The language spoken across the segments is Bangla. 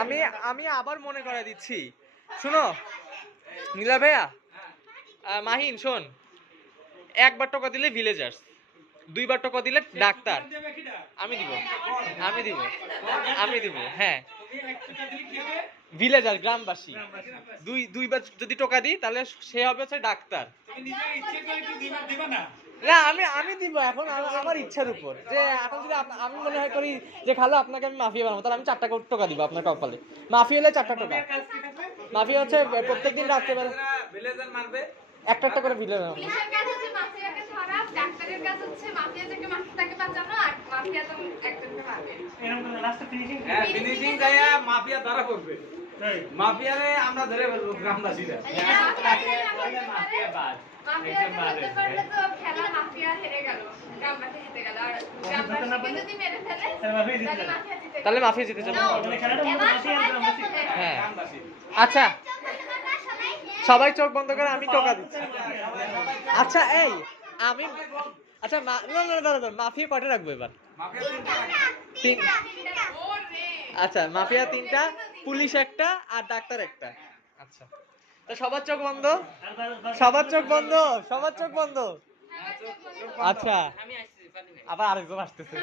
আমি আমি আবার মনে করাই দিচ্ছি, শুনো নীলা ভাইয়া, মাহিন শোন, একবার টাকা দিলে ভিলেজার্স, দুইবার টাকা দিলে ডাক্তার। আমি দিব, আমি দিব, আমি দিব, হ্যাঁ ভিলেজার গ্রামবাসী। দুইবার যদি টাকা দিই তাহলে সে হবে হচ্ছে ডাক্তার। না আমি আমি দিব এখন আমার ইচ্ছার উপর, যে এখন যদি আমি মনে হয় করি যে খালো আপনাকে আমি মাফিয়া বানাবো, তাহলে আমি 4 টাকা দিব আপনার কপালে। মাফিয়া হলে 4 টাকা। মাফিয়া হচ্ছে প্রত্যেকদিন রাত্রেবেলা ভিলেজার মারবে, একটা করে ভিলেজার। পুলিশের কাজ হচ্ছে মাফিয়াকে ধরা, ডাক্তারের কাজ হচ্ছে মাফিয়া থেকে মাফিয়াকে বাঁচানো, আর মাফিয়া তো একজনকে মারবে। এরকম করে লাস্টে ফিনিশিং, হ্যাঁ ফিনিশিং গায়া মাফিয়া ধরা করবে। মাফিয়ারে আমরা ধরে ফেলবো গ্রামবাসীরা। মাফিয়া বাদ, মাফিয়া ধরতে পারলে তো খেলা মাফিয়া হেরে গেল, গ্রামবাসী জিতে গেল। আর গ্রামবাসীকে যদি মেরে ফেলে তাহলে মাফিয়া জিতে যাবে। হ্যাঁ আচ্ছা সবাই চোখ বন্ধ করে, আমি টোকা দিচ্ছি। আচ্ছা এই আমি, আচ্ছা মাফিয়া কয়টা রাখবো এবার? আচ্ছা মাফিয়া 3টা, পুলিশ 1টা আর ডাক্তার 1টা। আচ্ছা তো সবার চোখ বন্ধ, সবার চোখ বন্ধ, সবার চোখ বন্ধ। আচ্ছা আবার আরেকজন আসতেছে,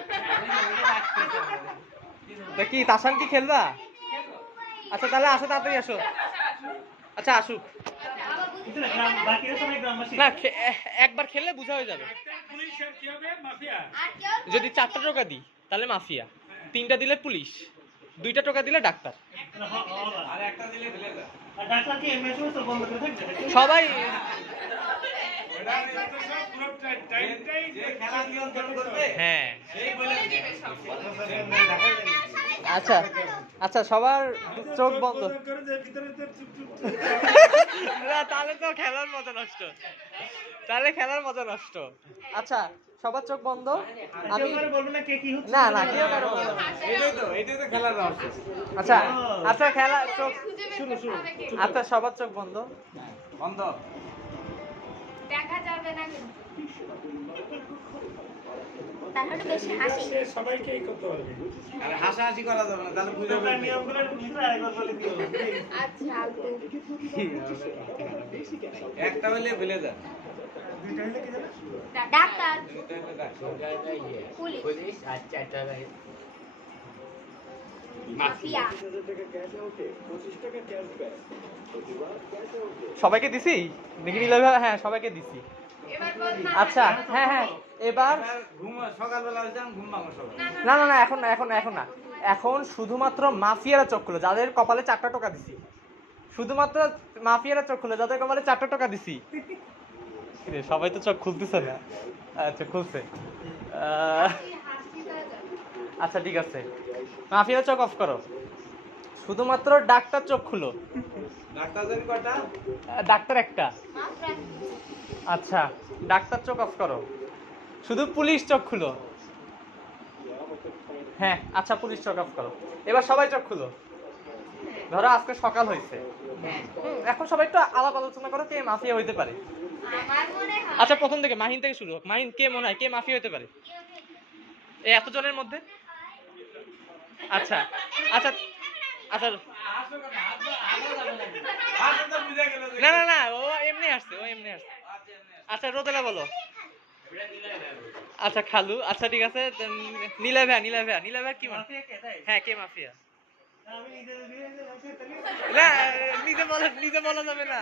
তা কি তাসান কি খেলবা? আচ্ছা তাহলে আসো, তাড়াতাড়ি আসো। আচ্ছা আসুক না, একবার খেললে বোঝা হয়ে যাবে। যদি 4টা টাকা দিই তাহলে মাফিয়া, 3টা দিলে পুলিশ, 2টা টাকা দিলে ডাক্তার। সবাই হ্যাঁ আচ্ছা আচ্ছা সবার চোখ বন্ধ। তাহলে তো খেলার মজা নষ্ট, তাহলে খেলার মজা নষ্ট। আচ্ছা সবার চোখ বন্ধ, আমি না না কেউ কারো বলবো না, এটাই তো খেলার রহস্য। আচ্ছা আচ্ছা খেলা চোখ শুরু শুরু। আচ্ছা সবার চোখ বন্ধ, বন্ধ, দেখা যাবে না তাহলে বেশি হাসি সবাইকেই করতে পারবে। আরে হাসাহাসি করা যাবে না, তাহলে বুঝে যাবে নিয়মগুলোর ভিতরে আরেকবার বলে দিও। আচ্ছা একটা হলে ভুলে যা, দুইটা হলে কি জানো? ডাক্তার, পুলিশ আর 4টা মাফিয়া। সবাইকে দিছি দেখি নিলে, হ্যাঁ সবাইকে দিছি। আচ্ছা হ্যাঁ হ্যাঁ এবার সকালবেলা হয়েছে ঘুম ভাঙো সবাই। না না না এখন না, এখন না, এখন না, এখন শুধুমাত্র মাফিয়ারা চোখ খুলো যাদের কপালে 4টা টাকা দিছি, শুধুমাত্র মাফিয়ারা চোখ খুলো যাদের কপালে 4টা টাকা দিছি। সবাই তো চোখ খুলতেছে না, আচ্ছা খুলছে। আচ্ছা ঠিক আছে, মাফিয়ারা চোখ অফ করো, শুধুমাত্র ডাক্তার চোখ খুলো। ডাক্তার জানি কয়টা? ডাক্তার 1টা। আচ্ছা ডাক্তার চোখ অফ করো, শুধু পুলিশ চোখ খুলো। হ্যাঁ আচ্ছা পুলিশ চোখ অফ করো। এবার সবাই চোখ খুলো, ধরো আজকে সকাল হয়েছে, এখন সবাই একটু আলাপ আলোচনা করো কে মাফিয়া হইতে পারে। আচ্ছা প্রথম থেকে মাহিন থেকে শুরু হোক। মাহিন কে মনে হয় কে মাফিয়া হইতে পারে এই এতজনের মধ্যে? আচ্ছা আচ্ছা আচ্ছা না না না ও এমনি আসছে, ও এমনি আসছে। আচ্ছা রোদেলা বলো। আচ্ছা খালু, আচ্ছা ঠিক আছে। নীলা ভাইয়া, নীলা ভাইয়া, নীলা ভাইয়া কি মানে? হ্যাঁ কে মাফিয়া? না নিজে বলা যাবে না,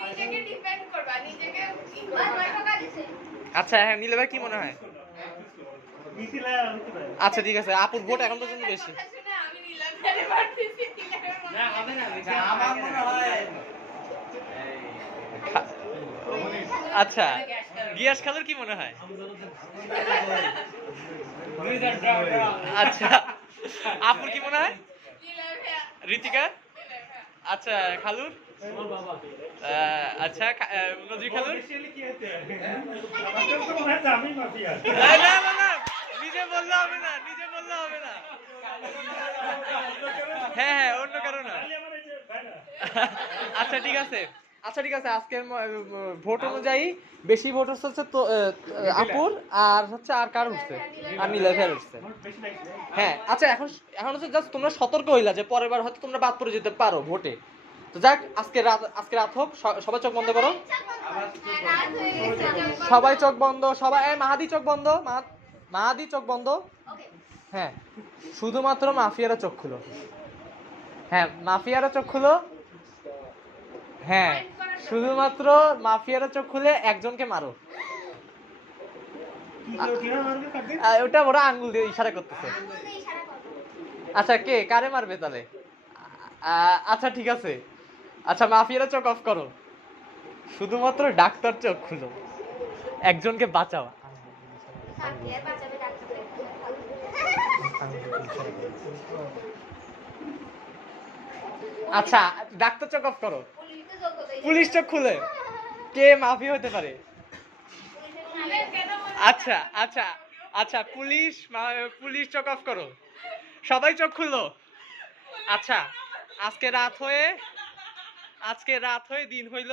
নিজেকে ডিফেন্ড করবা, নিজেকে আচ্ছা হ্যাঁ নীলা ভাই কি মনে হয়? আচ্ছা ঠিক আছে, আপুর ভোট এখন পর্যন্ত বেশি। আমি নীলাভের মারতেছি, না হবে না, আমার মনে হয় আচ্ছা গিয়াস খালুর কি মনে হয়? আচ্ছা আপুর কি মনে হয়? ঋতিকা। আচ্ছা খালুর, আচ্ছা নজির খালুর। না না না নিজে বললে হবে না, নিজে বললে হবে না। হ্যাঁ হ্যাঁ অন্য কারো না। আচ্ছা ঠিক আছে, আচ্ছা ঠিক আছে, আজকে ভোট অনুযায়ী বেশি ভোট হচ্ছে তো আপুর, আর হচ্ছে আর কার উঠছে, আর নীলেফের উঠছে। হ্যাঁ আচ্ছা, এখন এখন হচ্ছে জাস্ট তোমরা সতর্ক হইলা যে পরের বার হয়তো তোমরা বাদ পড়ে যেতে পারো ভোটে। তো যাক, আজকে রাত হোক, সবাই চোখ বন্ধ করো, রাত হয়ে গেছে। সবাই চোখ বন্ধ, সবাই মাহাদি চোখ বন্ধ, মাহাদি চোখ বন্ধ। ওকে। হ্যাঁ, শুধুমাত্র মাফিয়ারা চোখ খুলো। হ্যাঁ, মাফিয়ারা চোখ খুলো। হ্যাঁ, শুধুমাত্র মাফিয়ারা চোখ খুলে একজনকে মারো। ওটা ওরা আঙ্গুল দিয়ে ইশারা করতেছে। আঙ্গুল দিয়ে ইশারা করো। আচ্ছা, কে কারে মারবে তাহলে? আচ্ছা ঠিক আছে, আচ্ছা মাফিয়ারা চোখ অফ করো, শুধুমাত্র ডাক্তার চোখ খুলো, একজনকে বাঁচাও। সাথে আর বাঁচাবে ডাক্তার। আচ্ছা ডাক্তার চোখ অফ করো, পুলিশ তো যোগ্যতাই। পুলিশ চোখ খুলে, কে মাফিয়া হতে পারে? আচ্ছা আচ্ছা আচ্ছা, পুলিশ চোখ অফ করো, সবাই চোখ খুলো। আচ্ছা, আজকে রাত হয়ে দিন হইল।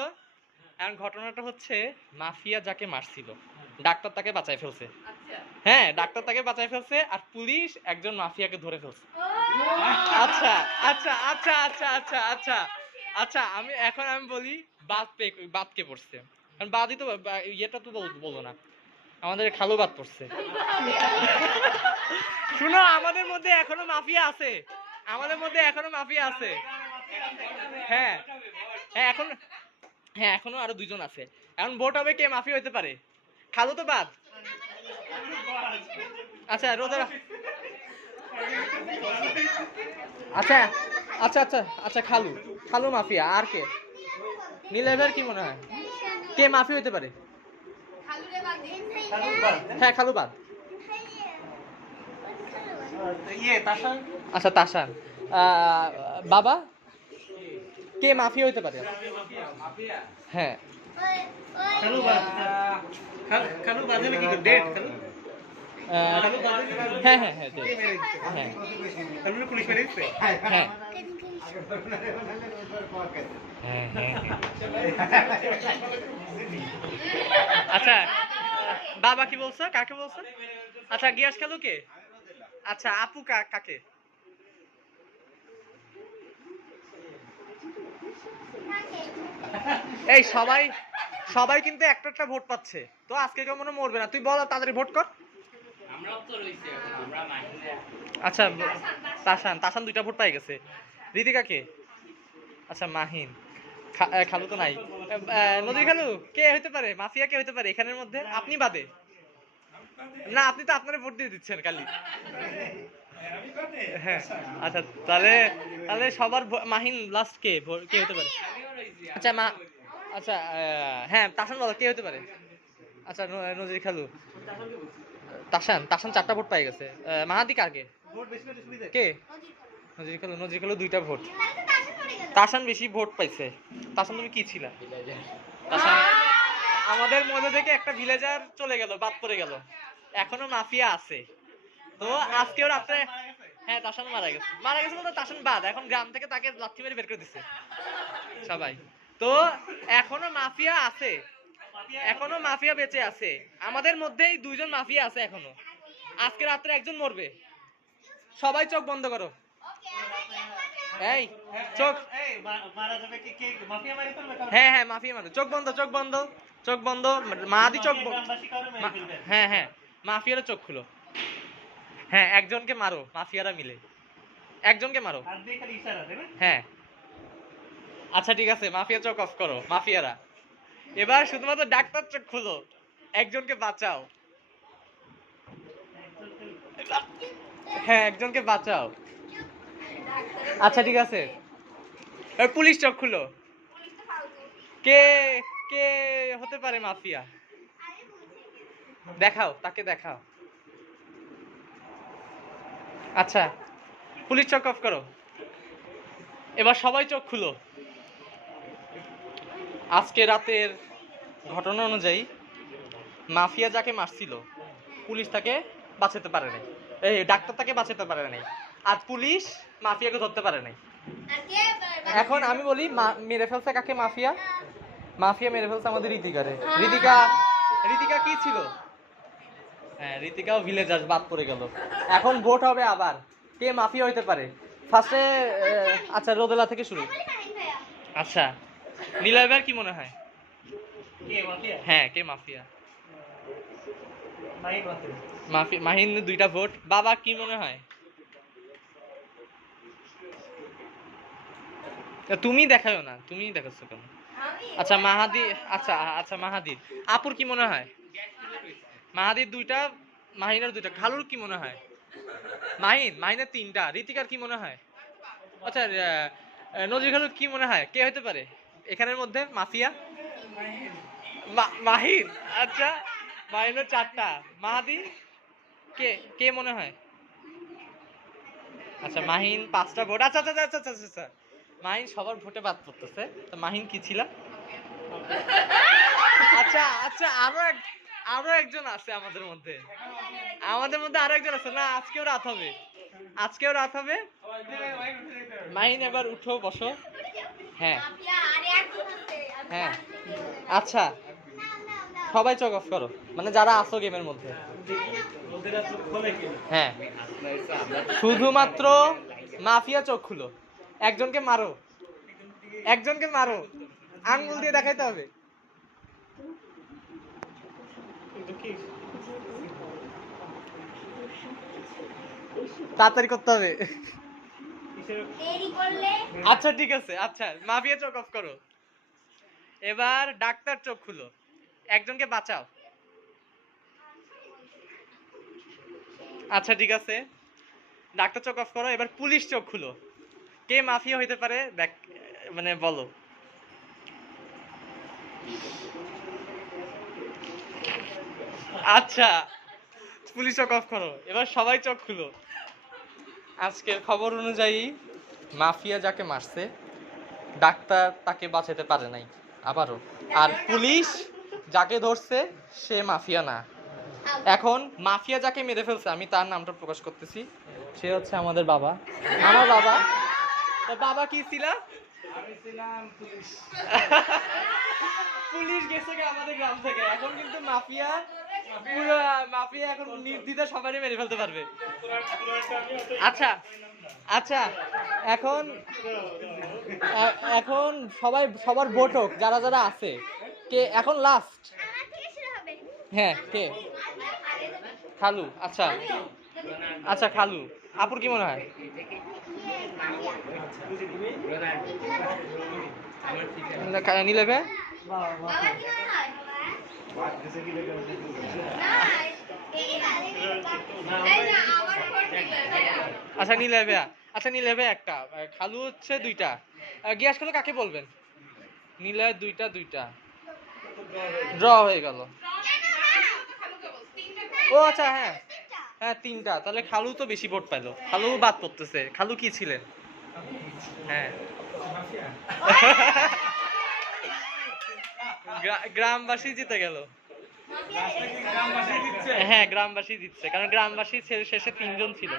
এখন ঘটনাটা হচ্ছে, মাফিয়া যাকে মারছিল ডাক্তার তাকে বাঁচায় ফেলছে। হ্যাঁ, ডাক্তার তাকে বাঁচায় ফেলছে, আর পুলিশ একজন মাফিয়াকে ধরে ফেলছে। আচ্ছা আচ্ছা আচ্ছা আচ্ছা আচ্ছা আচ্ছা আচ্ছা, আমি বলি বাদ কে পড়ছে, কারণ বাদই তো ইয়েটা তো বলো না, আমাদের খালু বাদ পড়ছে। শুনো, আমাদের মধ্যে এখনো মাফিয়া আছে, হ্যাঁ হ্যাঁ, এখনো আরো দুইজন আছে। এখন ভোট হবে, কে মাফিয়া হইতে পারে? খালু তো বাদ। আচ্ছা রোজা, আচ্ছা আচ্ছা আচ্ছা আচ্ছা, খালু মাফিয়া। আর কে? নীলেভের কি মনে হয় কে মাফি হইতে পারে? খালুরে বাদ দিন। হ্যাঁ, খালু বাদ। আচ্ছা তাসান। বাবা, কে মাফিয়া হইতে পারে? হ্যাঁ হ্যাঁ হ্যাঁ হ্যাঁ হ্যাঁ আচ্ছা, বাবা কি বলছো, কাকে বলছো? আচ্ছা, গিয়াস খালু কে? আচ্ছা, আপু কাকে? এই সবাই কিন্তু একটা ভোট পাচ্ছে, তো আজকে কেউ মনে মরবে না। তুই বল, তাড়াতাড়ি ভোট কর। আচ্ছা, তাসান 2টা ভোট পাই গেছে। রিতিকা কে? আচ্ছা, মাহিন। খালু তো নাই। নদীর খালু কে হইতে পারে? মাফিয়া কে হইতে পারে এখানের মধ্যে, আপনি বাদে? না, আপনি তো আপনার ভোট দিয়ে দিচ্ছেন খালি। হ্যাঁ আচ্ছা, তাহলে সবার মাহিন লাস্ট, কে হতে পারে? আচ্ছা আচ্ছা, হ্যাঁ তাসান বলো, কে হতে পারে? আচ্ছা, নজির খালু। তাসান 4টা ভোট পাই গেছে। মাহাদি কাকে? কে? নজির খালু 2টা ভোট। তাসান বেশি ভোট পাইছে। তাসান, তুমি কি ছিলা? তাসান আমাদের মধ্যে থেকে একটা ভিলেজার চলে গেল, বাদ পড়ে গেল। এখনো মাফিয়া আছে, তো আজকেও রাত্রে। হ্যাঁ, তাসান মারা গেছে বলতে তাসান বাদ, এখন গ্রাম থেকে তাকে লাথি মেরে বের করে দিচ্ছে সবাই। তো এখনো মাফিয়া আছে, এখনো মাফিয়া বেঁচে আছে, আমাদের মধ্যেই 2জন মাফিয়া আছে এখনো। আজকে রাত্রে একজন মরবে, সবাই চোখ বন্ধ করো। এই চোখ, হ্যাঁ মাফিয়া মারো, চোখ বন্ধ, মাহাদি চোখ বন্ধ। হ্যাঁ মাফিয়ারা চোখ খুলো। হ্যাঁ, একজনকে মারো, মাফিয়ারা মিলে একজনকে মারো। হ্যাঁ আচ্ছা ঠিক আছে, মাফিয়া চোখ অফ করো, মাফিয়ারা। এবার শুধুমাত্র ডাক্তার চোখ খুলো, একজনকে বাঁচাও। হ্যাঁ, একজনকে বাঁচাও। আচ্ছা ঠিক আছে, পুলিশ চোখ খুলো, কে কে হতে পারে মাফিয়া? তাকে দেখাও। আচ্ছা, পুলিশ চোখ অফ করো, এবার সবাই চোখ খুলো। আজকে রাতের ঘটনা অনুযায়ী মাফিয়া যাকে মারছিল, পুলিশ তাকে বাঁচাতে পারে নাই, ডাক্তার তাকে বাঁচাতে পারে নাই, আর পুলিশ মাফিয়াকে ধরতে পারে নাই। এখন আমি বলি, মেরে ফেলছে কাকে মাফিয়া? মাফিয়া মেরে ফেলছে আমাদের ঋতিকারে। ঋতিকা কি ছিল? হ্যাঁ, ঋতিকাও ভিলেজার বাদ পড়ে গেল। এখন ভোট হবে আবার, কে মাফিয়া হইতে পারে। ফার্স্টে আচ্ছা রোদেলা থেকে শুরু। আচ্ছা নীলা এবার কি মনে হয়? হ্যাঁ, কে মাফিয়া? মাহিন 2টা ভোট। বাবা কি মনে হয়? তুমি দেখাও না, তুমি দেখাচ্ছ কেন? আচ্ছা মাহাদি, আচ্ছা মাহাদির। আপুর কি মনে হয়? মাহাদির 2টা, মাহিনের 2টা। খালুর কি মনে হয়? মাহিনের 3টা। ঋতিকার কি মনে হয়? আচ্ছা নজরুল খালুর কি মনে হয় কে হতে পারে এখানের মধ্যে মাফিয়া? মাহিন। আচ্ছা মাহিনের 4টা। মাহাদি কে কে মনে হয়? আচ্ছা মাহিন 5টা ভোট। আচ্ছা আচ্ছা আচ্ছা আচ্ছা আচ্ছা, মাহিন সবার ভোটে বাদ পড়তেছে। তো মাহিন কি ছিল? আচ্ছা আচ্ছা আরো একজন আছে আমাদের মধ্যে আরো একজন আছে না। আজকেও রাত হবে। মাহিন এবার উঠো, বসো। হ্যাঁ হ্যাঁ আচ্ছা সবাই চোখ অফ করো, মানে যারা আসো গেমের মধ্যে। হ্যাঁ, শুধুমাত্র মাফিয়া চোখ খুলো। একজনকে মারো, আঙ্গুল দিয়ে দেখাইতে হবে। তাড়াতাড়ি করতে হবে। আচ্ছা ঠিক আছে, আচ্ছা মাফিয়া চোখ অফ করো। এবার ডাক্তার চোখ খুলো, একজনকে বাঁচাও। আচ্ছা ঠিক আছে, ডাক্তার চোখ অফ করো। এবার পুলিশ চোখ খুলো, কে মাফিয়া হইতে পারে দেখ, মানে বলো। আচ্ছা পুলিশ চোখ অফ করো। এবার সবাই চোখ খুলো। আজকের খবর অনুযায়ী মাফিয়া যাকে মারছে ডাক্তার তাকে বাঁচাতে পারে নাই আবারও, আর পুলিশ যাকে ধরছে সে মাফিয়া না। এখন মাফিয়া যাকে মেরে ফেলছে আমি তার নামটা প্রকাশ করতেছি, সে হচ্ছে আমার বাবা। তো বাবা কি ছিল? আমি ছিলাম পুলিশ। পুলিশ গেছে আমাদের গ্রাম থেকে। এখন কিন্তু মাফিয়া এখন নির্দ্বিধায় সবারই মেরে ফেলতে পারবে। আচ্ছা আচ্ছা এখন সবার ভোট হোক, যারা যারা আছে। কে এখন লাস্ট? হ্যাঁ কে? খালু। আচ্ছা খালু। আপুর কি মনে হয়? নীলেবে? আচ্ছা নীলেবে একটা, খালু হচ্ছে 2টা। জিজ্ঞাসা করলে কাকে বলবেন? নীলা 2টা ড্র হয়ে গেল। ও আচ্ছা হ্যাঁ 3টা। তাহলে খালু তো বেশি ভোট পাইলো, খালু বাদ পড়তেছে। খালু কি ছিলেন? হ্যাঁ গ্রামবাসী জিতে গেল। হ্যাঁ গ্রামবাসী জিতছে, কারণ গ্রামবাসী শেষে 3জন ছিল।